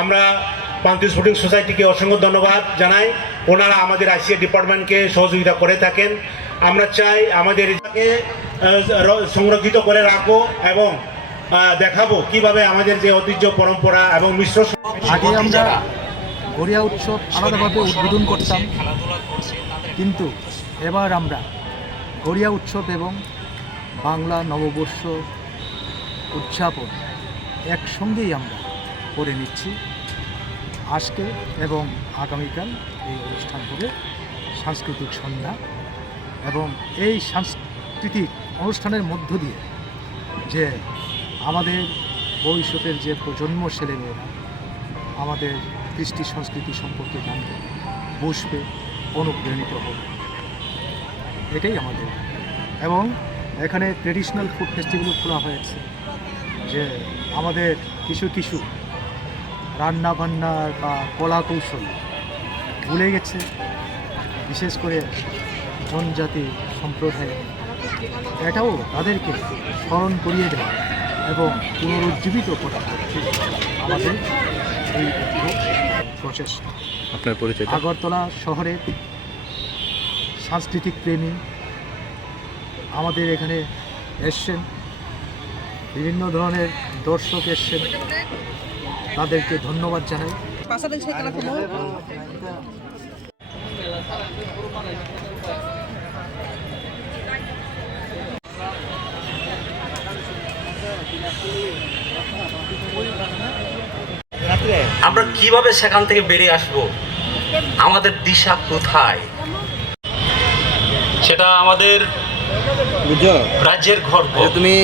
আমরা পান্তি স্পোর্টিং সোসাইটিকে অসংখ্য ধন্যবাদ জানাই। ওনারা আমাদের আইসিএ ডিপার্টমেন্টকে সহযোগিতা করে থাকেন। আমরা চাই আমাদের এটাকে সংরক্ষিত করে রাখব এবং দেখাবো কীভাবে আমাদের যে ঐতিহ্য পরম্পরা এবং মিশ্র আগে আমরা গড়িয়া উৎসব আলাদাভাবে উদ্বোধন করতাম, কিন্তু এবার আমরা গড়িয়া উৎসব এবং বাংলা নববর্ষ উদযাপন একসঙ্গেই আমরা করে নিচ্ছি। আজকে এবং আগামীকাল এই অনুষ্ঠান হবে সাংস্কৃতিক সন্ধ্যা এবং এই সাংস্কৃতিক অনুষ্ঠানের মধ্য দিয়ে যে আমাদের ভবিষ্যতের যে প্রজন্ম ছেলেমেয়েরা আমাদের কৃষ্টি সংস্কৃতি সম্পর্কে জানবে বসবে অনুপ্রাণিত হবে। এটাই আমাদের। এবং এখানে ট্রেডিশনাল ফুড ফেস্টিভ্যালও খোলা হয়েছে, যে আমাদের কিছু কিছু রান্না বান্নার বা কলা কৌশল ভুলে গেছে বিশেষ করে জনজাতি সম্প্রদায়। এটাও তাদেরকে স্মরণ করিয়ে দেওয়া এবং পুনরুজ্জীবিত করা আমাদের এই প্রচেষ্টা। আপনার পরিচয় আগরতলা শহরের সাংস্কৃতিক প্রেমী আমাদের এখানে এসছেন বিভিন্ন ধরনের দর্শক এসছেন। তাদেরকে ধন্যবাদ জানাই. আমরা কীভাবে সেখান থেকে বেরিয়ে আসব? আমাদের দিশা কোথায়? সেটা আমাদের রাজ্যের ঘর তুমি